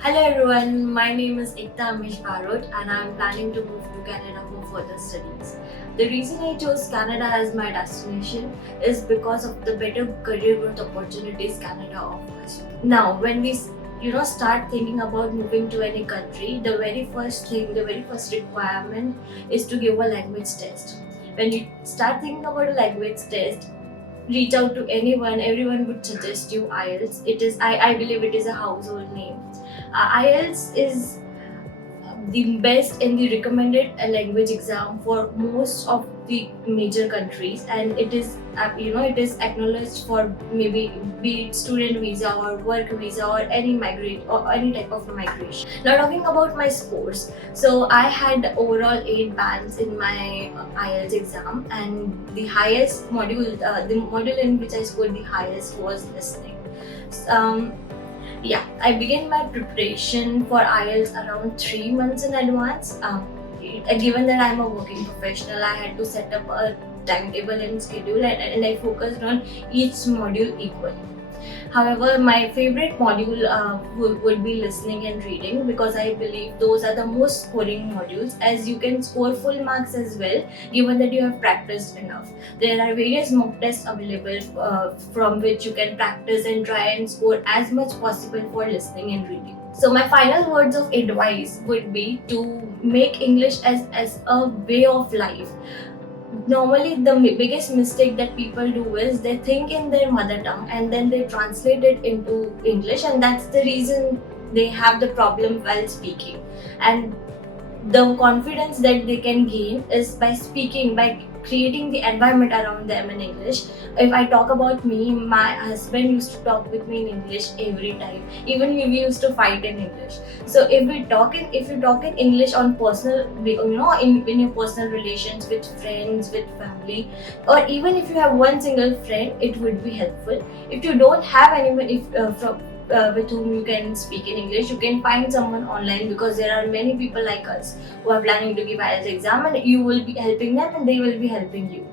Hello everyone, my name is Ekta Barot and I am planning to move to Canada for further studies. The reason I chose Canada as my destination is because of the better career growth opportunities Canada offers. Now, when we start thinking about moving to any country, the very first requirement is to give a language test. When you start thinking about a language test, reach out to anyone, everyone would suggest you IELTS. I believe it is a household name. IELTS is the best and the recommended language exam for most of the major countries, and it is acknowledged for maybe be it student visa or work visa or any type of migration. Now talking about my scores, so I had overall 8 bands in my IELTS exam, and the module in which I scored the highest was listening. Um, yeah, I began my preparation for IELTS around 3 months in advance. Given that I'm a working professional, I had to set up a timetable and schedule, and I focused on each module equally. However, my favorite module would be listening and reading, because I believe those are the most scoring modules, as you can score full marks as well given that you have practiced enough. There are various mock tests available from which you can practice and try and score as much possible for listening and reading. So my final words of advice would be to make English as a way of life. Normally the biggest mistake that people do is they think in their mother tongue and then they translate it into English, and that's the reason they have the problem while speaking. And the confidence that they can gain is by speaking, by creating the environment around them in English. If I talk about me, my husband used to talk with me in English every time. Even we used to fight in English. So if you talk in English on personal, in your personal relations with friends, with family, or even if you have one single friend, it would be helpful. If you don't have anyone, if from with whom you can speak in English, you can find someone online, because there are many people like us who are planning to give IELTS exam, and you will be helping them and they will be helping you.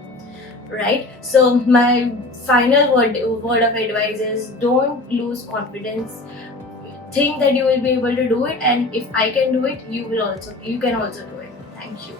Right? So my final word of advice is, don't lose confidence. Think that you will be able to do it, and if I can do it, you can also do it. Thank you.